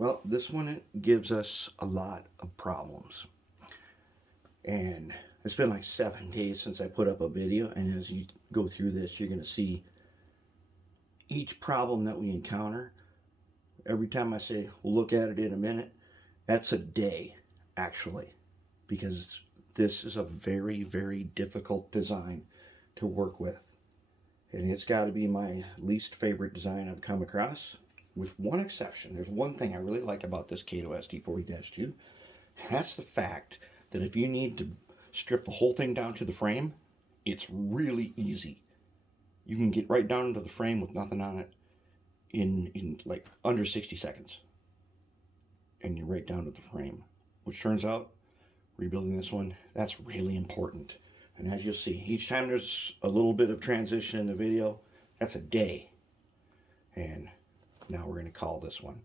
Well, this one gives us a lot of problems. And it's been like 7 days since I put up a video, and as you go through this, you're going to see each problem that we encounter. Every time I say, we'll look at it in a minute, that's a day, actually, because this is a very, very difficult design to work with. And it's got to be my least favorite design I've come across, with one exception. There's one thing I really like about this Kato SD40-2, and that's the fact that if you need to strip the whole thing down to the frame, it's really easy. You can get right down into the frame with nothing on it in like under 60 seconds. And you're right down to the frame, which turns out, rebuilding this one, that's really important. And as you'll see, each time there's a little bit of transition in the video, that's a day. And now we're going to call this one.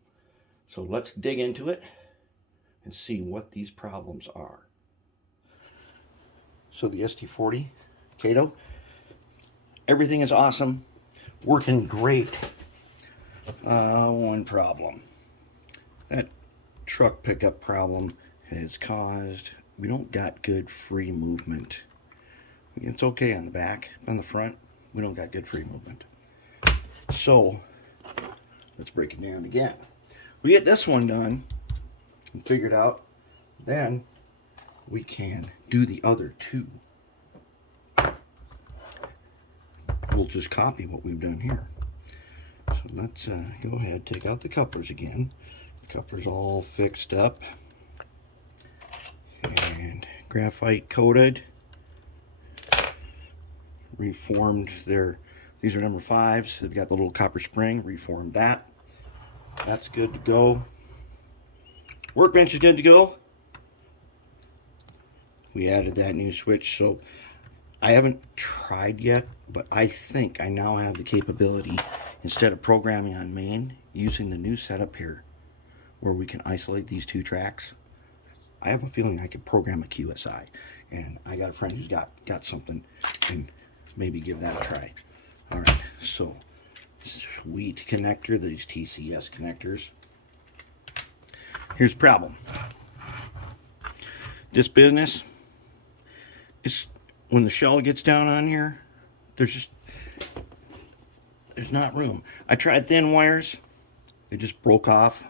So let's dig into it and see what these problems are. So the SD40 Kato, everything is awesome, working great. One problem. That truck pickup problem has caused, we don't got good free movement. It's okay on the back, on the front, we don't got good free movement. So let's break it down again. We get this one done and figured out, then we can do the other two. We'll just copy what we've done here. So let's go ahead, take out the couplers again. The couplers all fixed up and graphite coated. Reformed their, these are number 5s. They've got the little copper spring, reformed that. That's good to go. Workbench is good to go. We added that new switch, so I haven't tried yet, but I think I now have the capability, instead of programming on main, using the new setup here, where we can isolate these two tracks. I have a feeling I could program a QSI, and I got a friend who's got something, and maybe give that a try. All right, so sweet connector, these TCS connectors. Here's the problem. This business is, when the shell gets down on here, there's not room. I tried thin wires, they just broke off.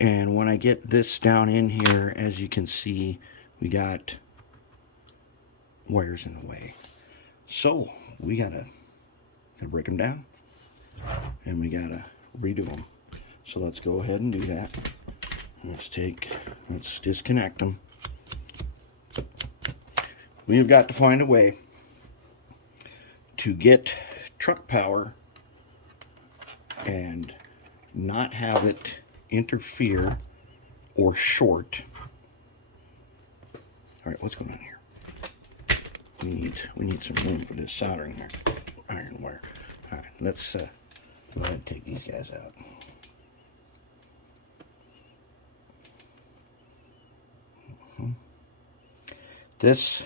And when I get this down in here, as you can see, we got wires in the way. So we gotta break them down, and we gotta redo them. So let's go ahead and do that. Let's disconnect them. We've got to find a way to get truck power and not have it interfere or short. All right, what's going on here? We need some room for this soldering iron wire. All right, let's go ahead and take these guys out. This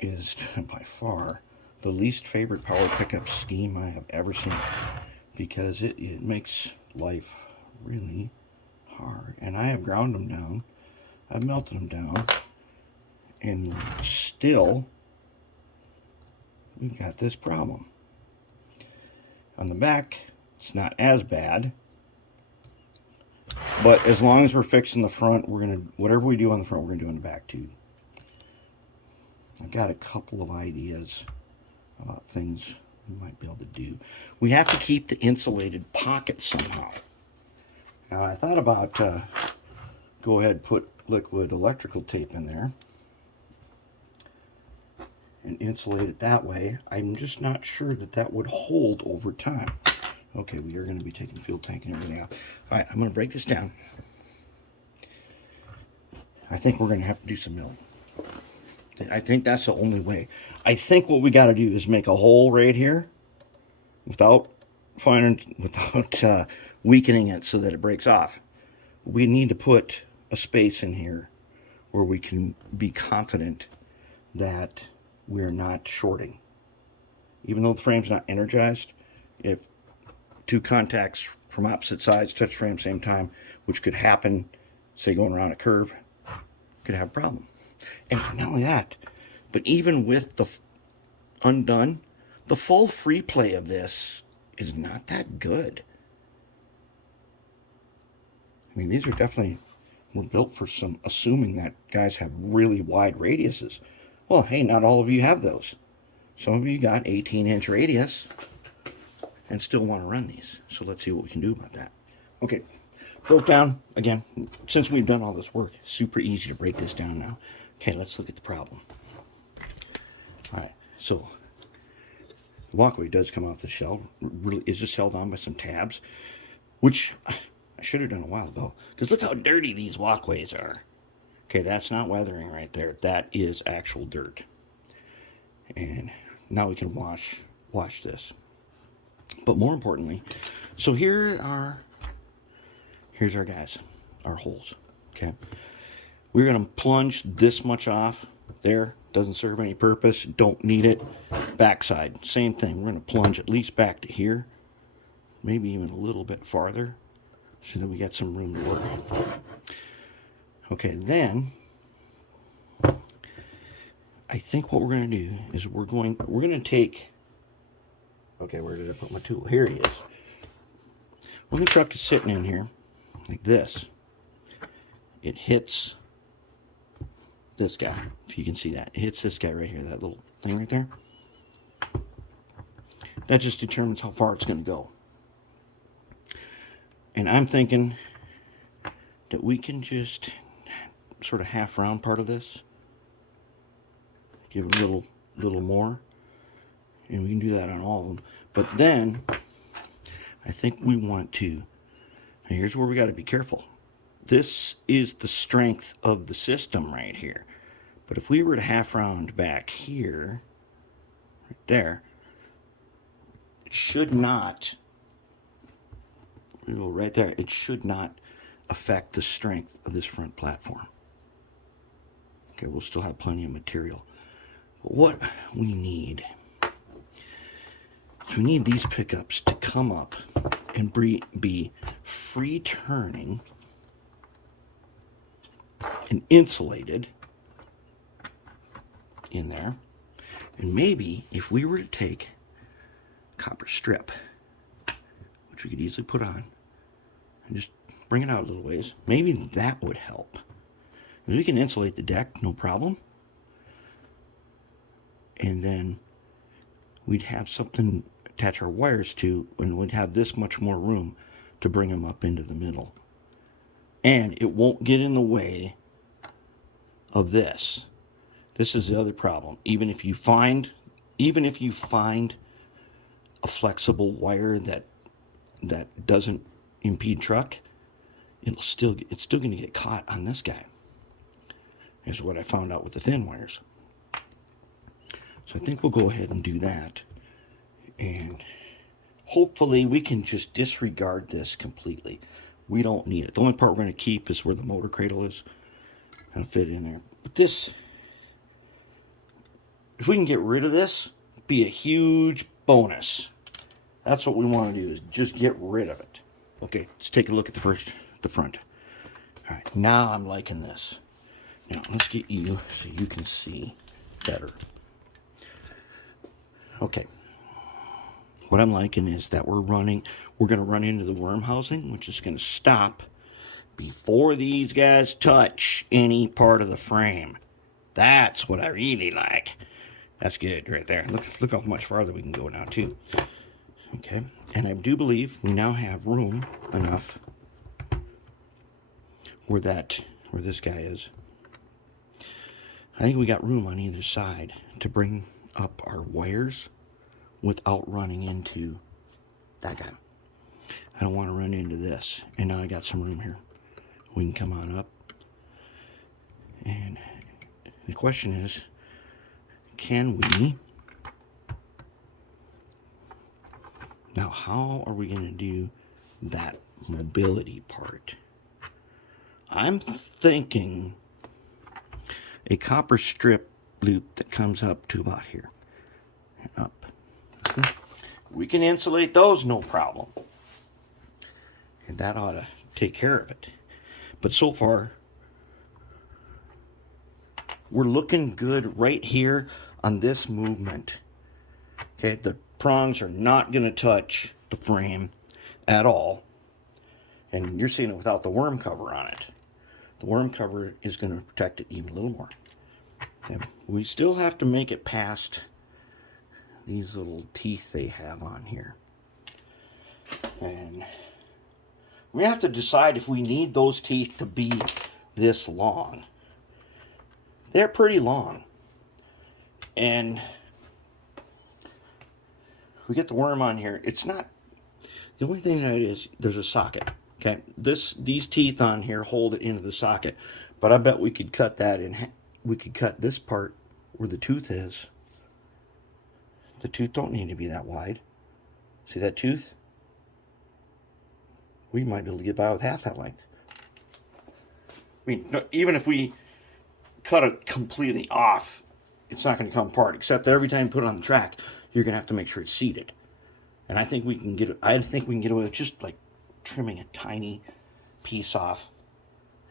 is by far the least favorite power pickup scheme I have ever seen, because it makes life really hard. And I have ground them down, I've melted them down, and still we've got this problem. On the back, it's not as bad, but as long as we're fixing the front, we're gonna, whatever we do on the front, we're gonna do on the back too. I've got a couple of ideas about things we might be able to do. We have to keep the insulated pocket somehow. Now I thought about go ahead and put liquid electrical tape in there and insulate it that way. I'm just not sure that that would hold over time. Okay, we are going to be taking fuel tank and everything out. All right, I'm going to break this down. I think we're going to have to do some milling. I think that's the only way. I think what we got to do is make a hole right here without weakening it so that it breaks off. We need to put a space in here where we can be confident that we're not shorting. Even though the frame's not energized, if two contacts from opposite sides, touch frame same time, which could happen, say going around a curve, could have a problem. And not only that, but even with the undone, the full free play of this is not that good. I mean, these are definitely were built for some, assuming that guys have really wide radiuses. Well, hey, not all of you have those. Some of you got 18-inch radius and still want to run these. So let's see what we can do about that. Okay, broke down. Again, since we've done all this work, super easy to break this down now. Okay, let's look at the problem. All right, so the walkway does come off the shelf. Really, is just held on by some tabs, which I should have done a while ago, because look how dirty these walkways are. Okay, that's not weathering right there. That is actual dirt. And now we can wash this. But more importantly, so here's our guys, our holes. Okay, we're gonna plunge this much off there. Doesn't serve any purpose. Don't need it. Backside, same thing. We're gonna plunge at least back to here, maybe even a little bit farther, so that we got some room to work. Okay, then I think what we're going to do is we're going to take, okay, where did I put my tool? Here he is. When the truck is sitting in here like this, it hits this guy, if you can see that. It hits this guy right here, that little thing right there. That just determines how far it's going to go. And I'm thinking that we can just sort of half round part of this, give it a little more, and we can do that on all of them. But then I think we want to, and here's where we got to be careful. This is the strength of the system right here. But if we were to half round back here, right there, it should not, right there, it should not affect the strength of this front platform. Okay, we'll still have plenty of material. But what we need is we need these pickups to come up and be free turning and insulated in there. And maybe if we were to take copper strip, which we could easily put on, and just bring it out a little ways, maybe that would help. We can insulate the deck, no problem. And then we'd have something to attach our wires to, and we'd have this much more room to bring them up into the middle. And it won't get in the way of this. This is the other problem. Even if you find a flexible wire that doesn't impede truck, it's still going to get caught on this guy. Is what I found out with the thin wires. So I think we'll go ahead and do that, and hopefully we can just disregard this completely. We don't need it. The only part we're going to keep is where the motor cradle is. It'll fit in there. But this, if we can get rid of this, be a huge bonus. That's what we want to do, is just get rid of it. Okay, let's take a look at the front. All right, now I'm liking this. Now, let's get you so you can see better. Okay. What I'm liking is that we're going to run into the worm housing, which is going to stop before these guys touch any part of the frame. That's what I really like. That's good right there. Look how much farther we can go now, too. Okay. And I do believe we now have room enough where this guy is. I think we got room on either side to bring up our wires without running into that guy. I don't want to run into this. And now I got some room here. We can come on up. And the question is, can we? Now, how are we going to do that mobility part? I'm thinking a copper strip loop that comes up to about here and up. We can insulate those, no problem. And that ought to take care of it. But so far, we're looking good right here on this movement. Okay, the prongs are not going to touch the frame at all. And you're seeing it without the worm cover on it. The worm cover is going to protect it even a little more. And we still have to make it past these little teeth they have on here. And we have to decide if we need those teeth to be this long. They're pretty long. And we get the worm on here. It's not, the only thing that is, there's a socket. Okay, these teeth on here hold it into the socket. But I bet we could cut that in, we could cut this part where the tooth is. The tooth don't need to be that wide. See that tooth? We might be able to get by with half that length. I mean, even if we cut it completely off, it's not going to come apart. Except that every time you put it on the track, you're going to have to make sure it's seated. And I think we can get it. I think we can get away with just like trimming a tiny piece off,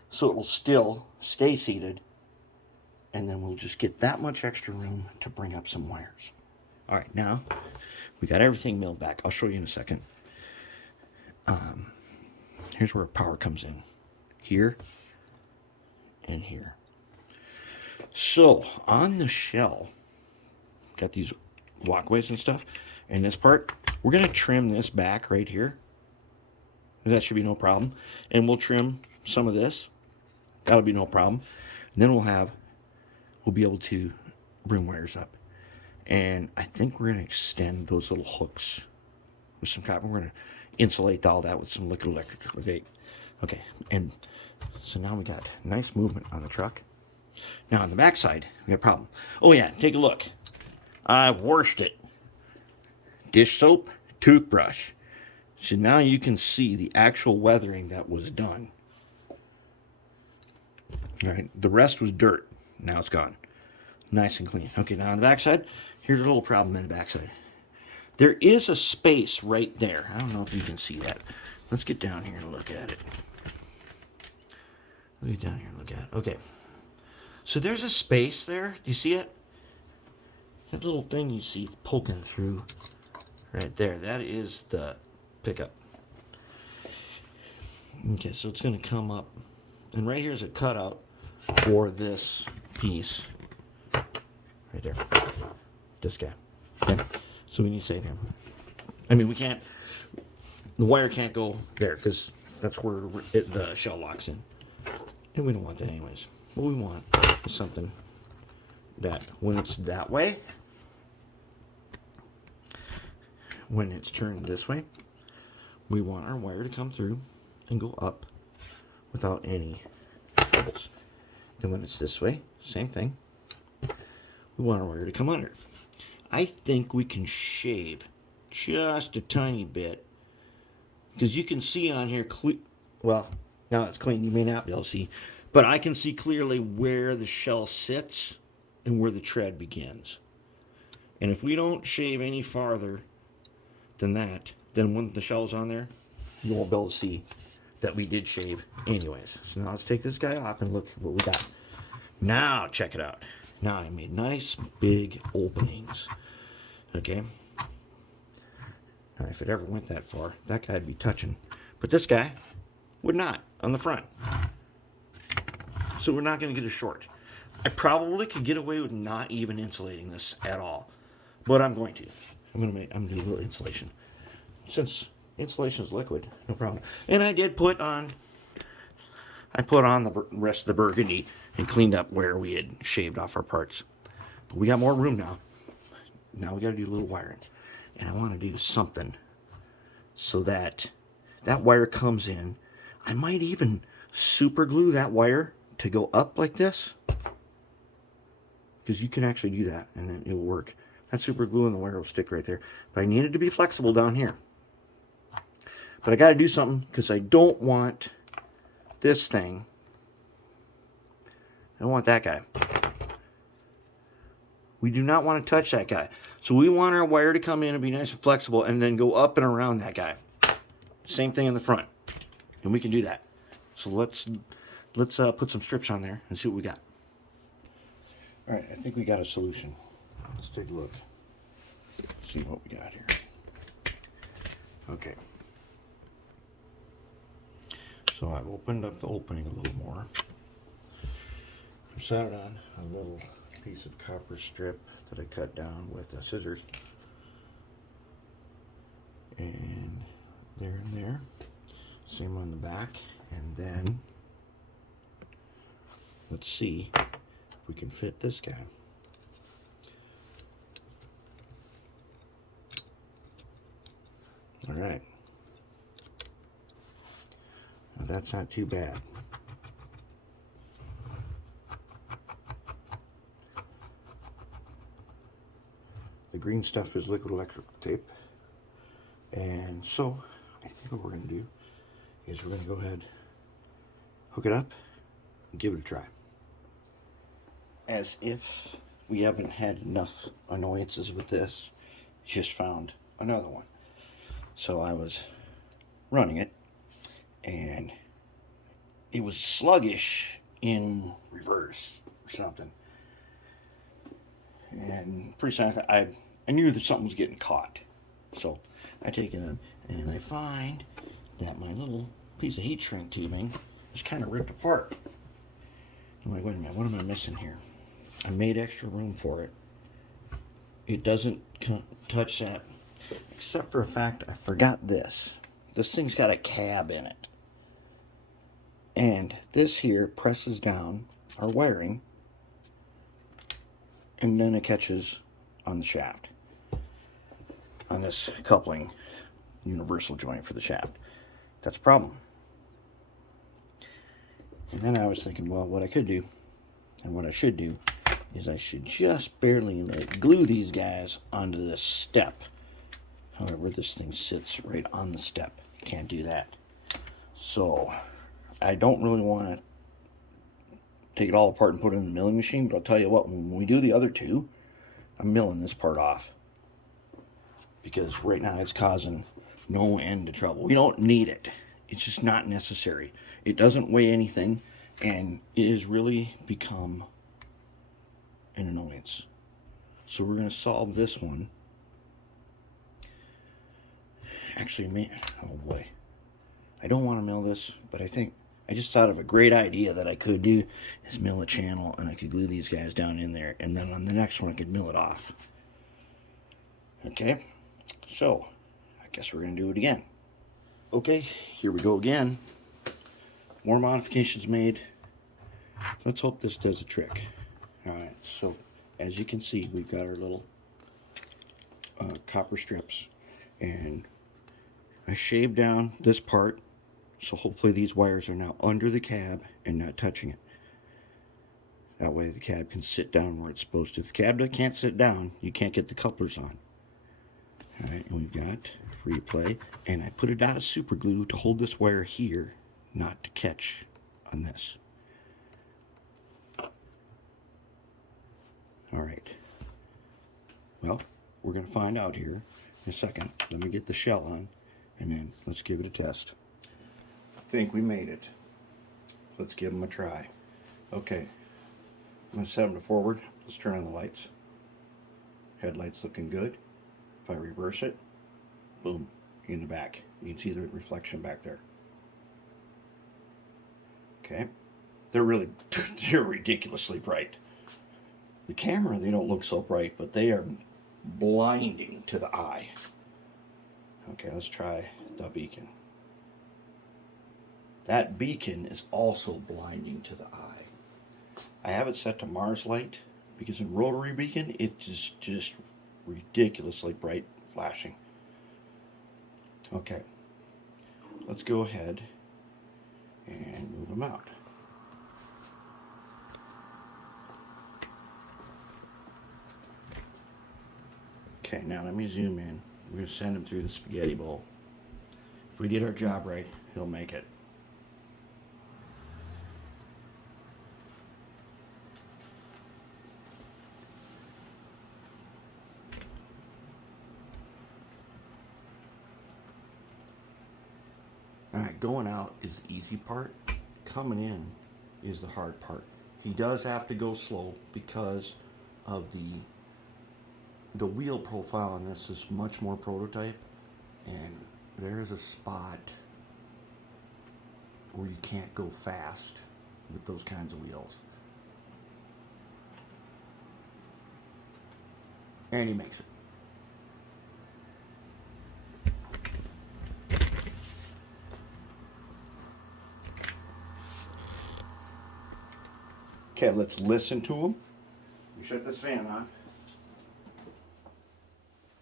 so it will still stay seated. And then we'll just get that much extra room to bring up some wires. All right, now we got everything milled back. I'll show you in a second. Here's where power comes in. Here and here. So on the shell, got these walkways and stuff. And this part, we're going to trim this back right here. That should be no problem. And we'll trim some of this. That'll be no problem. And then we'll be able to bring wires up. And I think we're going to extend those little hooks with some copper. We're going to insulate all that with some liquid electrical tape. Okay, and so now we got nice movement on the truck. Now on the back side, we got a problem. Oh yeah, take a look. I've washed it. Dish soap, toothbrush. So now you can see the actual weathering that was done. All right, the rest was dirt. Now it's gone. Nice and clean. Okay, now on the back side, here's a little problem in the back side. There is a space right there. I don't know if you can see that. Let's get down here and look at it. Let me get down here and look at it. Okay. So there's a space there. Do you see it? That little thing you see poking through right there. That is the pickup. Okay, so it's going to come up. And right here is a cutout for this piece. Right there. This guy. Okay. So we need to save him. I mean, we can't, the wire can't go there because that's where the shell locks in. And we don't want that anyways. What we want is something that when it's that way, when it's turned this way, we want our wire to come through and go up without any troubles. Then when it's this way, same thing. We want our wire to come under. I think we can shave just a tiny bit because you can see on here, well, now it's clean, you may not be able to see, but I can see clearly where the shell sits and where the tread begins. And if we don't shave any farther than that, then when the shell's on there, you won't be able to see that we did shave anyways. So now let's take this guy off and look what we got. Now check it out. Now I made nice big openings. Okay. Now if it ever went that far, that guy'd be touching. But this guy would not on the front. So we're not going to get a short. I probably could get away with not even insulating this at all. But I'm going to. I'm going to do a little insulation. Since insulation is liquid, no problem. And I did put on the rest of the burgundy and cleaned up where we had shaved off our parts. But we got more room now. Now we got to do a little wiring. And I want to do something so that that wire comes in. I might even super glue that wire to go up like this. Because you can actually do that and then it'll work. That super glue and the wire will stick right there. But I need it to be flexible down here. But I got to do something because I don't want this thing. I don't want that guy. We do not want to touch that guy. So we want our wire to come in and be nice and flexible and then go up and around that guy. Same thing in the front. And we can do that. So let's put some strips on there and see what we got. All right, I think we got a solution. Let's take a look. See what we got here. Okay. So I've opened up the opening a little more. I've set it on a little piece of copper strip that I cut down with scissors. And there and there. Same on the back. And then let's see if we can fit this guy. All right. Now that's not too bad. The green stuff is liquid electrical tape. And so I think what we're going to do is we're going to go ahead, hook it up, and give it a try. As if we haven't had enough annoyances with this, just found another one. So I was running it, and it was sluggish in reverse or something. And pretty soon I knew that something was getting caught. So I take it in, and I find that my little piece of heat shrink tubing is kind of ripped apart. I'm like, wait a minute, what am I missing here? I made extra room for it. It doesn't touch that, except for the fact I forgot this. This thing's got a cab in it. And this here presses down our wiring, and then it catches on the shaft, on this coupling universal joint for the shaft. That's a problem. And then I was thinking, well, what I could do, and what I should do, is I should just barely glue these guys onto this step. However, this thing sits right on the step. You can't do that. So I don't really want to take it all apart and put it in the milling machine, but I'll tell you what, when we do the other two, I'm milling this part off, because right now it's causing no end of trouble. We don't need it. It's just not necessary. It doesn't weigh anything, and it has really become an annoyance. So we're going to solve this one. Actually, oh boy, I don't want to mill this, but I think I just thought of a great idea that I could do is mill a channel, and I could glue these guys down in there, and then on the next one I could mill it off. Okay, so I guess we're going to do it again. Okay, here we go again. More modifications made. Let's hope this does the trick. Alright, so as you can see, we've got our little copper strips, and I shaved down this part, so hopefully these wires are now under the cab and not touching it. That way the cab can sit down where it's supposed to. If the cab can't sit down, you can't get the couplers on. Alright, and we've got free play, and I put a dot of super glue to hold this wire here, not to catch on this. Alright, well, we're going to find out here in a second. Let me get the shell on, and then let's give it a test. I think we made it. Let's give them a try. Okay, I'm going to set them to forward. Let's turn on the lights. Headlights looking good. If I reverse it, boom, in the back. You can see the reflection back there. Okay, they're ridiculously bright. The camera, they don't look so bright, but they are blinding to the eye. Okay, let's try the beacon. That beacon is also blinding to the eye. I have it set to Mars light, because in rotary beacon, it is just ridiculously bright flashing. Okay, let's go ahead and move them out. Okay, now let me zoom in. We're going to send him through the spaghetti bowl. If we did our job right, he'll make it. Alright, going out is the easy part. Coming in is the hard part. He does have to go slow because of the wheel profile on this is much more prototype, and there's a spot where you can't go fast with those kinds of wheels. And he makes it. Okay, let's listen to him. We shut this fan on.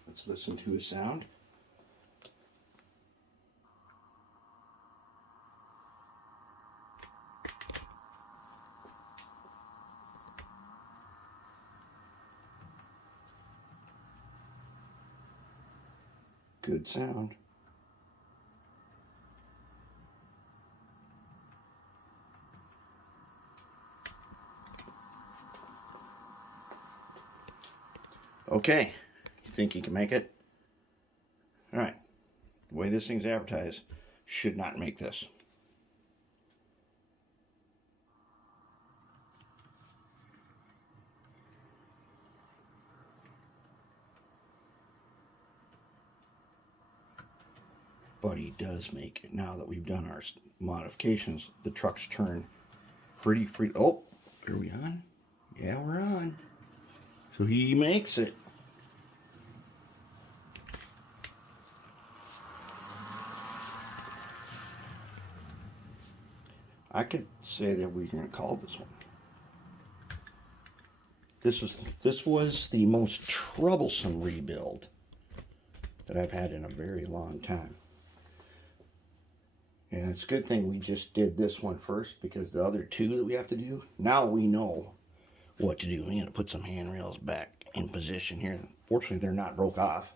Let's listen to his sound. Good sound. Okay, you think you can make it? Alright, the way this thing's advertised, should not make this. But he does make it. Now that we've done our modifications, the trucks turn pretty free. Oh, are we on? Yeah, we're on. So he makes it. I could say that we're going to call this one. This was the most troublesome rebuild that I've had in a very long time. And it's a good thing we just did this one first, because the other two that we have to do, now we know what to do. We got to put some handrails back in position here. Fortunately, they're not broke off,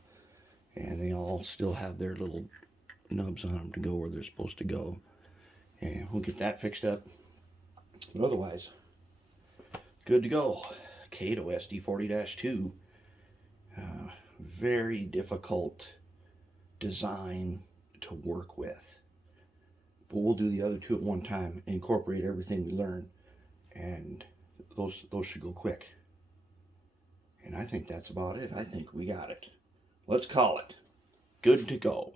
and they all still have their little nubs on them to go where they're supposed to go. And we'll get that fixed up. But otherwise, good to go. Kato SD40-2. Very difficult design to work with. But we'll do the other two at one time, incorporate everything we learn, and those should go quick. And I think that's about it. I think we got it. Let's call it good to go.